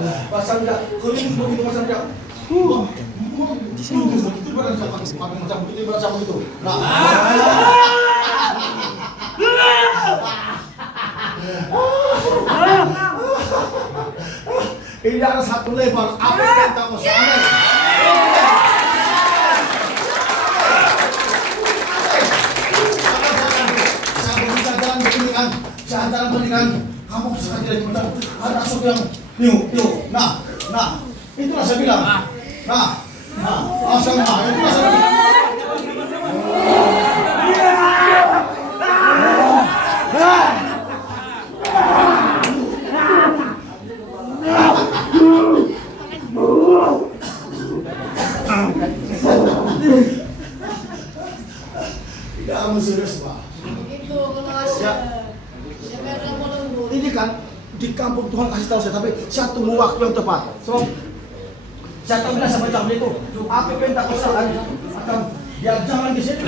Mas Anda, kuning begitu Mas Anda. Begitu macam begitu. Nah. Ini ada satu lebar. Apa yang kita mau sana? Jalan pernikahan, kamu sengaja dari teman ada asal yang yuk, nah, itulah saya bilang, asal itulah saya bilang. Kamu serius, Pak? Begitu, kalau ini kan di kampung Tuhan kasih tahu saya, tapi saya tunggu waktu yang tepat. So, saya tahu bilang sama jam itu, apa yang tak usah akan biar jangan di sini.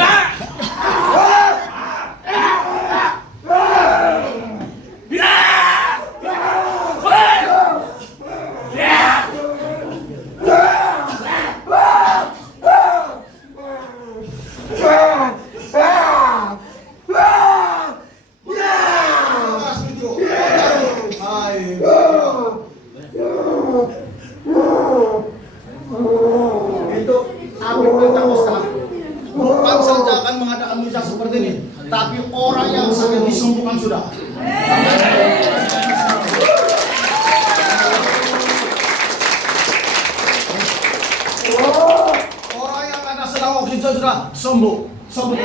Itu ambil tentang sekarang. Bukan saja akan mengadakan misa seperti ini, tapi orang yang sangat disembuhkan sudah. Orang yang ada sedang oksigen sudah sembuh. Sembuh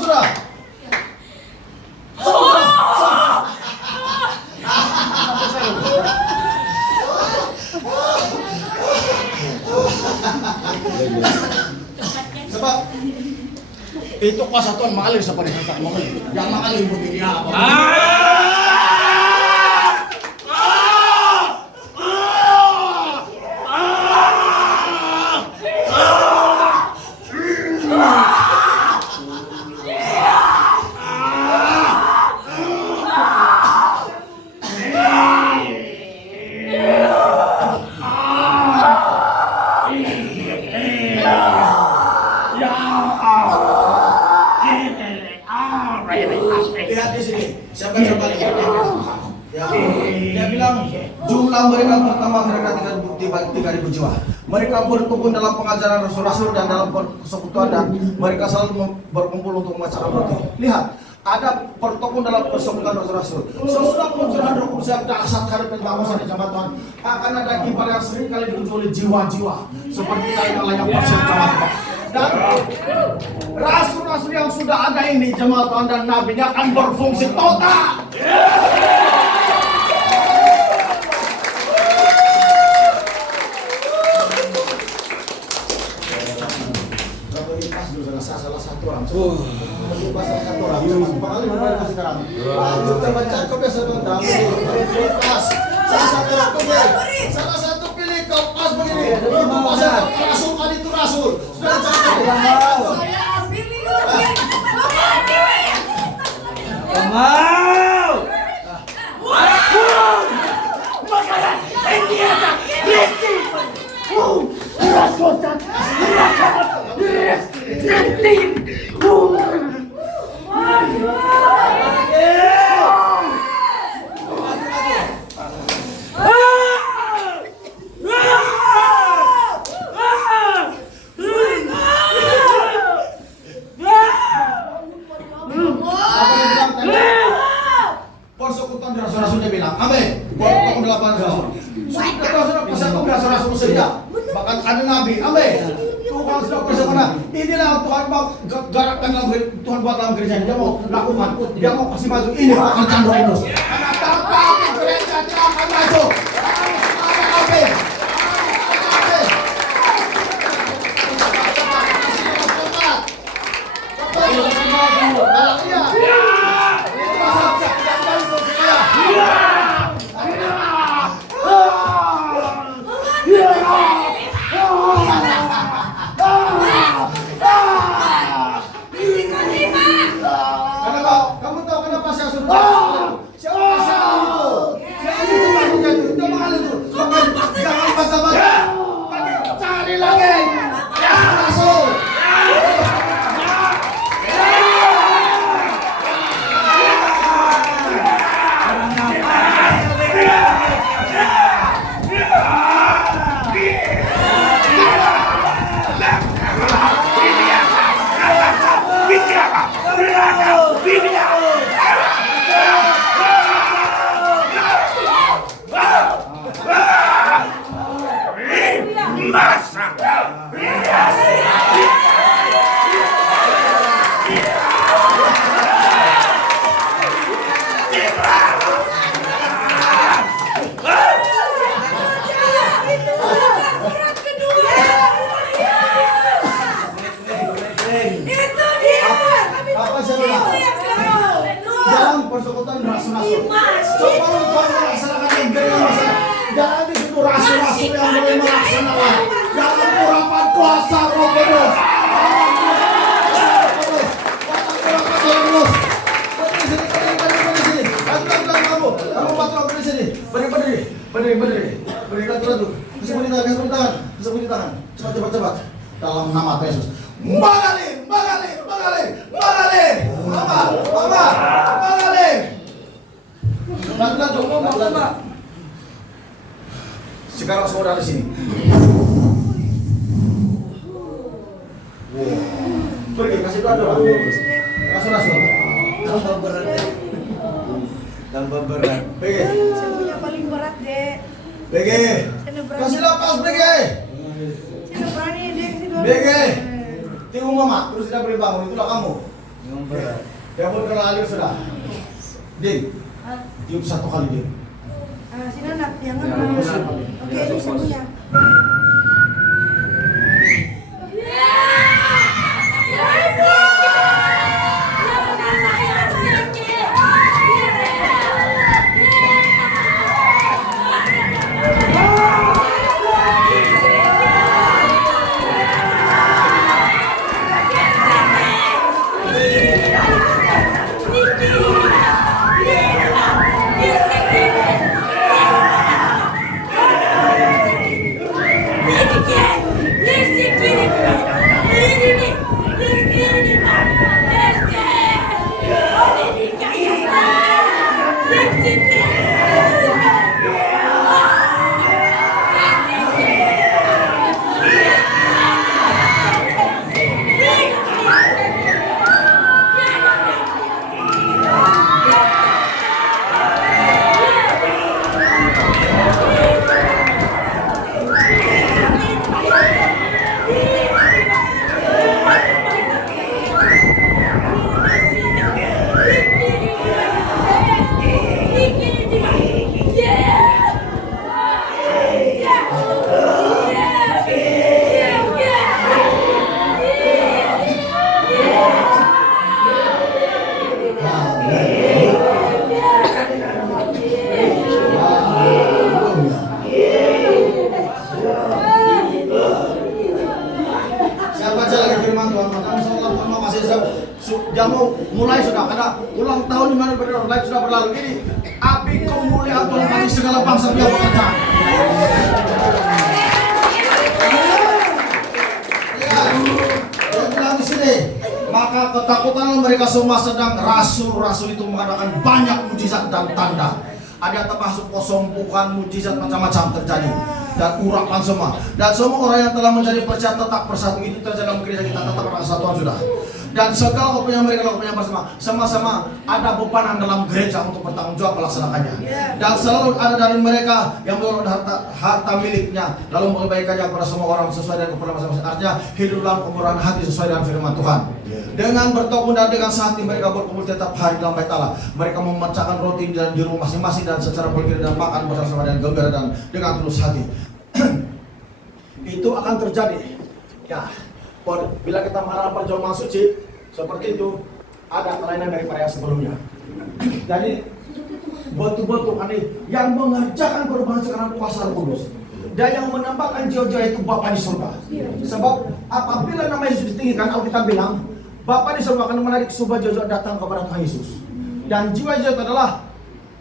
sudah. Sebab itu kuasa Tuhan mengalir seperti yang mengalir. Yang mengalir begini apa? Lihat di sini, siapa yang balik? Ya, dia bilang jumlah mereka pertama mereka 3.000 jiwa. Mereka berkumpul dalam pengajaran rasul-rasul dan dalam persekutuan dan mereka selalu berkumpul untuk membaca roti. Lihat, ada pertemuan dalam persekutuan rasul-rasul. Sesudah pencurahan Roh Kudus yang dahsyat karena pengawasan di jemaat Tuhan akan ada kibar yang sering kali diuji oleh jiwa-jiwa seperti layak pasien jemaat Tuhan. Dan rasul-rasul yang sudah ada ini jemaat Tuhan dan nabinya akan berfungsi total. Salah satu orang. Salah satu orang. Pengalih berapa sekarang? Kita baca kau biasa bentang. Salah satu orang. Salah satu pilih kau pas begini. Itu pasal rasul kali itu rasul. Sudah catat. saya ambil itu. Mau. Makanan ini ada besi. Rakotan. Sentin. Persekutuan rasul-rasul dia bilang, amin. Persekutuan 8 rasul. Sudah persekutuan rasul-rasul sedia. Bahkan ada nabi, amin. Tuhan sudah bersama. Inilah Tuhan mau gerakkan dalam Tuhan buat dalam gereja. Dia mau lakukan, dia mau kasih maju. Ini pekerjaan Roh Kudus. Karena tanpa gereja tidak akan maju. Amin. Kamu tahu kenapa saya Apa saya bilang? Dalam persekutuan rasul-rasul. Sebelum Tuhan melaksanakan yang gereja masalah, jangan di situ rasul-rasul yang boleh melaksanakan. Dalam urapan kuasa Roh Kudus. Cepat. Dalam nama Yesus. Mengalir. Sekarang saudara di sini. Pergi kasih doa. Rasul. Tambah berat. Pergi. Saya punya paling berat, Dek. Pergi. Kasih lepas pergi. Saya berani, Dek. Pergi. Tunggu mama, terus tidak boleh bangun. Itulah kamu. Yang berat. Kamu terlalu sudah. Din. Tiup satu kali din. Sini anak, jangan. Ya, Oke, ini saya punya. Jamu mulai sudah ada ulang tahun di mana live sudah berlalu ini. Api kemuliaan Tuhan bagi segala bangsa yang bekerja. Dia bilang di sini, maka ketakutan mereka semua sedang rasul-rasul itu mengadakan banyak mujizat dan tanda. Ada termasuk kesembuhan, mujizat macam-macam terjadi dan urapan semua. Dan semua orang yang telah menjadi percaya tetap bersatu itu terjadi dalam gereja kita tetap pada kesatuan sudah. Dan segala apa yang mereka lakukan bersama, sama-sama ada bebanan dalam gereja untuk bertanggung jawab melaksanakannya. Dan selalu ada dari mereka yang mengelola harta miliknya, lalu mengembalikannya kepada semua orang sesuai dengan keperluan masing-masing. Artinya hidup dalam kemurahan hati sesuai dengan firman Tuhan. Dengan bertobat dan dengan sehati mereka berkumpul tiap hari dalam bait Allah. Mereka memecahkan roti dan di rumah masing-masing dan secara bergilir dan makan bersama-sama dengan gembira dan dengan tulus hati. Itu akan terjadi. Ya. Bila kita menghadap perjamuan suci seperti itu, ada kelainan daripada yang sebelumnya. Jadi betul-betul yang mengerjakan perubahan sekarang kuasa Roh Kudus dan yang menambahkan jiwa-jiwa itu Bapa di surga. Sebab apabila nama Yesus ditinggikan, Alkitab bilang Bapa di surga akan menarik sebuah jiwa datang kepada Tuhan Yesus. Dan jiwa-jiwa itu adalah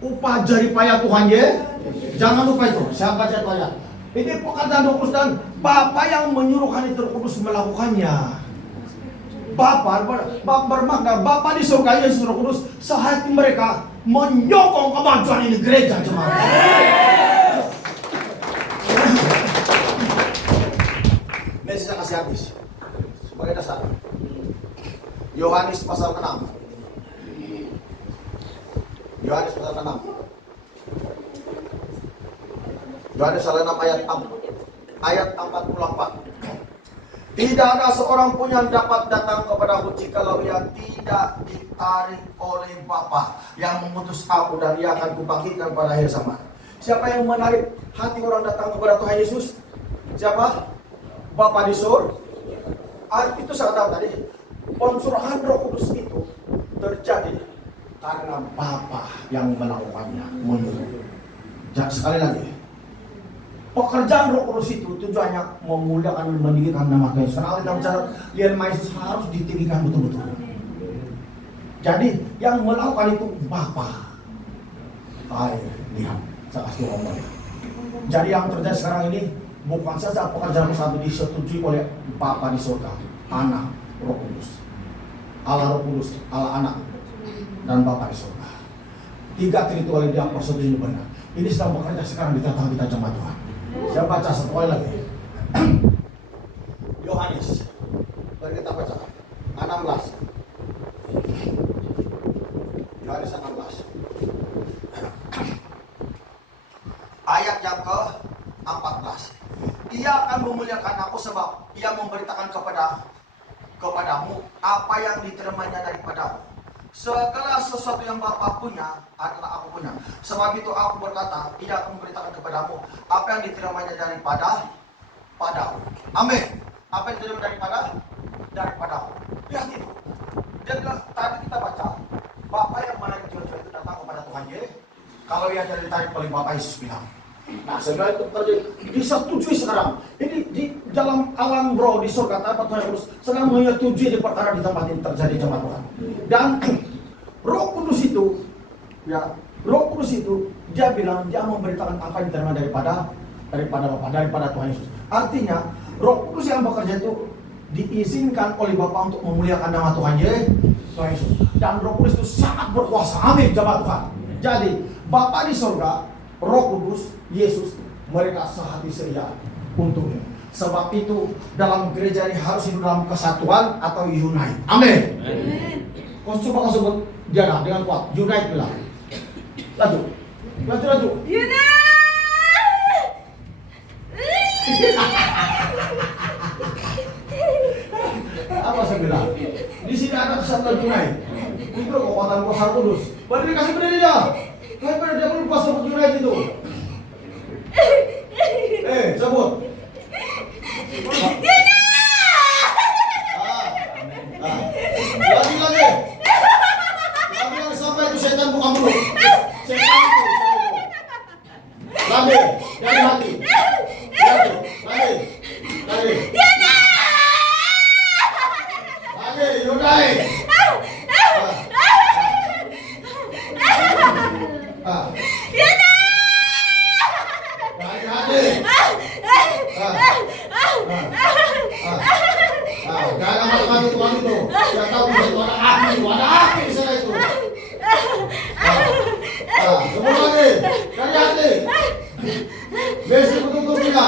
upah jeripaya Tuhan ya. Jangan lupa itu. Saya baca itu ayat. Ini perkataan Roh Kudus dan Bapa yang menyuruhkan itu Roh Kudus melakukannya. Bapa bermakna Bapa di surga Yesus Roh Kudus sehati mereka menyokong kemajuan ini gereja jemaat. Mari saya kasih habis sebagai dasar. Yohanes pasal 6. Yohanes pasal 6. Yohanes 6 ayat 44. Tidak ada seorang pun yang dapat datang kepadaku jikalau ia tidak ditarik oleh Bapa yang mengutus aku, dan ia akan kubangkitkan pada akhir zaman. Siapa yang menarik hati orang datang kepada Tuhan Yesus? Siapa? Bapa di surga. Itu saya katakan tadi. Pencurahan Roh Kudus itu terjadi karena Bapa yang melakukannya, menyuruh. Sekali lagi, pekerjaan Roh Kudus itu tujuannya memuliakan dan meninggikan nama Tuhan Yesus. Karena dalam cara lihat Yesus harus ditinggikan betul-betul. Jadi yang melakukan itu Bapa. Lihat, saya kasih ngomong ya. Jadi yang terjadi sekarang ini bukan saja pekerjaan satu disetujui oleh Bapa di surga, Anak, Roh Kudus, Allah Roh Kudus, Allah Anak, dan Bapa di surga. Tiga ritual yang persetujuan benar. Ini sedang bekerja sekarang di tengah kita jemaat Tuhan. Saya baca satu kali lagi. Yohanes, mari kita baca 16. Yohanes 16. Ayat yang ke-14. Ia akan memuliakan aku sebab ia memberitakan kepadamu apa yang diterimanya daripadaku. Segala sesuatu yang Bapa punya adalah aku punya. Sebab itu aku berkata, ia akan memberitakan kepadamu apa yang diterimanya padaku. Amin. Apa yang diterima daripadaku. Lihat itu. Dia bilang, tadi kita baca, Bapa yang menarik jiwa-jiwa itu datang kepada Tuhan Yesus. Kalau ia jadi ditarik oleh Bapa Yesus bilang. Nah, segala itu terjadi disetujui sekarang. Ini di dalam alam roh di surga tanpa Tuhan Yesus sedang menyetujui di perkara di tempat ini terjadi jemaat Tuhan. Dan Roh Kudus itu, ya, Roh Kudus itu dia bilang dia memberitakan apa yang diterima daripada Bapa, daripada Tuhan Yesus. Artinya Roh Kudus yang bekerja itu diizinkan oleh Bapa untuk memuliakan nama Tuhan Yesus. Dan Roh Kudus itu sangat berkuasa. Amin, jemaat Tuhan. Jadi Bapa di surga, Roh Kudus, Yesus, mereka sehati seia untuknya. Sebab itu dalam gereja ini harus hidup dalam kesatuan atau unite. Amin. Kau coba kau sebut jaga dengan kuat. Unite bilang. Laju. Unite. Apa saya bilang? Di sini ada kesatuan unite. Itu kekuatan Roh Kudus. Berdiri kasih berdiri dia. Hai pada dia lupa sebut unite itu. Sebut. Lagi sampai itu setan buka mulut. Setan itu. Lagi dari hati. Lagi. Yudai. Jangan mati Tuhan itu. Dia tahu itu ada api di sana itu. Semua lagi dari hati. Besi betul kita.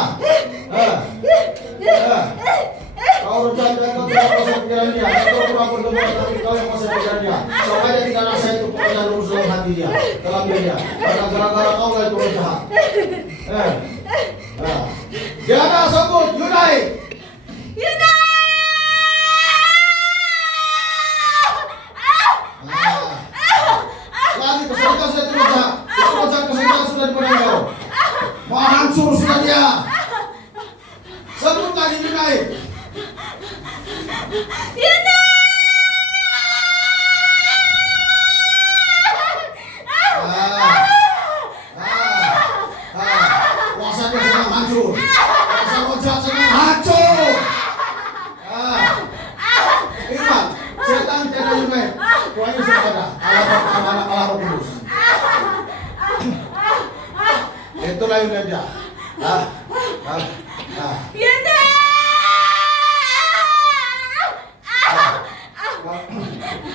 Kau berjanji kau tidak kuasa pikiran dia. Kau pura-pura berdoa tapi kau yang kuasa pikiran dia. Supaya dia tidak rasa itu pekerjaan lurus dalam hati dia, dalam dia. Karena gara-gara kau lah itu jahat. Jangan sebut Yudai. Lagi kesulitan sudah terjadi. Kesulitan sudah dipenuhi kau. Mau hancur sudah dia. Sebut lagi Yudai. Kuasa dia sedang hancur. Kuasa roh jahat sedang hancur. Ingat, setan tidak Yudai. Tuhan Yesus ada. Allah Roh Kudus. Itulah Yudai dia.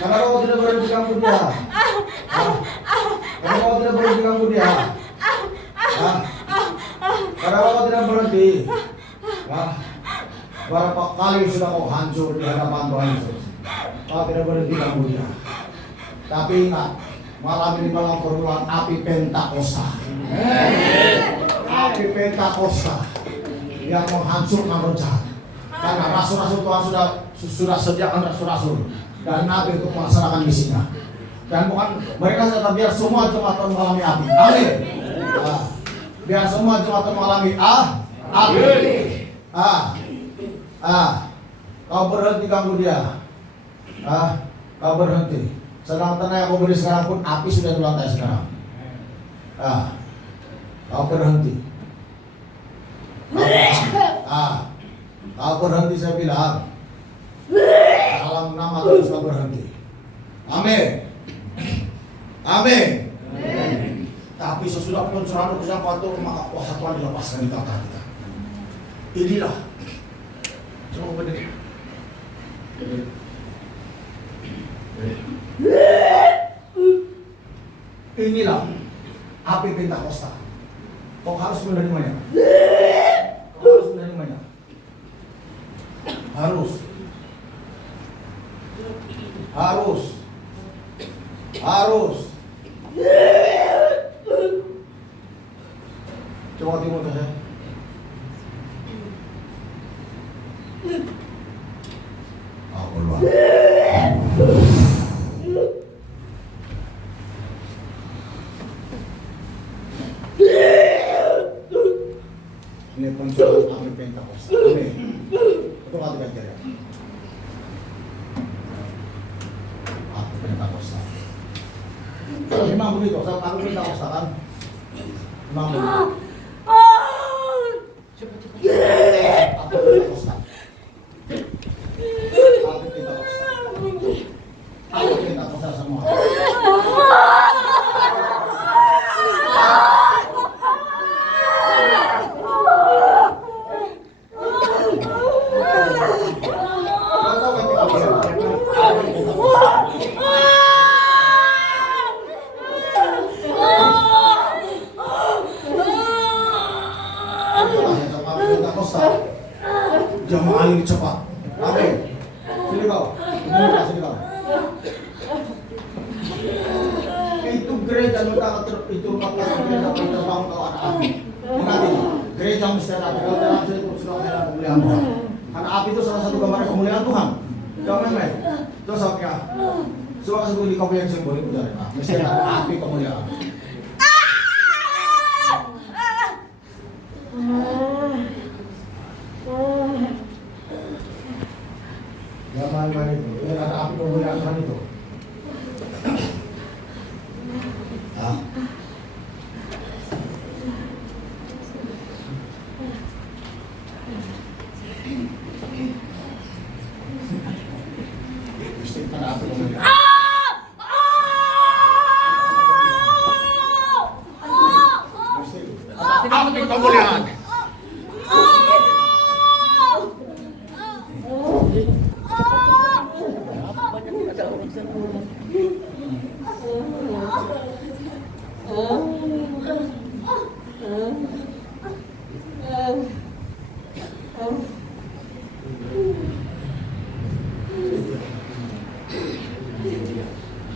Karena kau tidak boleh diganggu dia. Karena kau tidak boleh diganggu dia. Karena kau tidak berhenti. Berapa kali sudah kau hancur di hadapan Tuhan Yesus. Kau tidak berhenti diganggu dia. Tapi ingat, malam ini malam perluan api Pentakosta. Api Pentakosta yang menghancurkan roh jahat. Karena rasul-rasul Tuhan sudah sediakan rasul-rasul dan nabi untuk melaksanakan misinya. Dan bukan mereka tetap biar semua jemaat mengalami api. Amin. Biar semua jemaat mengalami api. Kau berhenti ganggu dia. Kau berhenti. Sedang tenang aku beri sekarang pun api sudah di lantai sekarang. Kau berhenti. Kau berhenti saya bilang. Dalam nama Tuhan kau berhenti. Amin. Amin. Tapi sesudah pencurahan ujian waktu maka kuasa Tuhan dilepaskan di tengah kita. Inilah. Coba berdiri. Inilah api Pentakosta. Kau harus menerimanya. Kau harus menerimanya. Harus. Harus. Harus. Coba tengok saya. Keluar. Ini pencurahan api Pentakosta. Amin. Betul kata ganjar ya. Api Pentakosta. Memang begitu. Saya api Pentakosta kan. Memang begitu. Api Pentakosta. Api Pentakosta. Api Pentakosta semua. Jamaah ini cepat. Amin. Sini kau. Sini kau. Itu gereja itu maka gereja terbang kau ada api. Mengerti? Gereja mesti ada api. Kalau dalam itu sudah ada kemuliaan Tuhan. Karena api itu salah satu gambar kemuliaan Tuhan. Jangan main. Terus apa? Suara sebelum di kau yang simbolik udah ada. Mesti ada api kemuliaan. Jangan main itu. Ini ada api kemuliaan Tuhan itu. Mesti ada api kemuliaan. Api kemuliaan.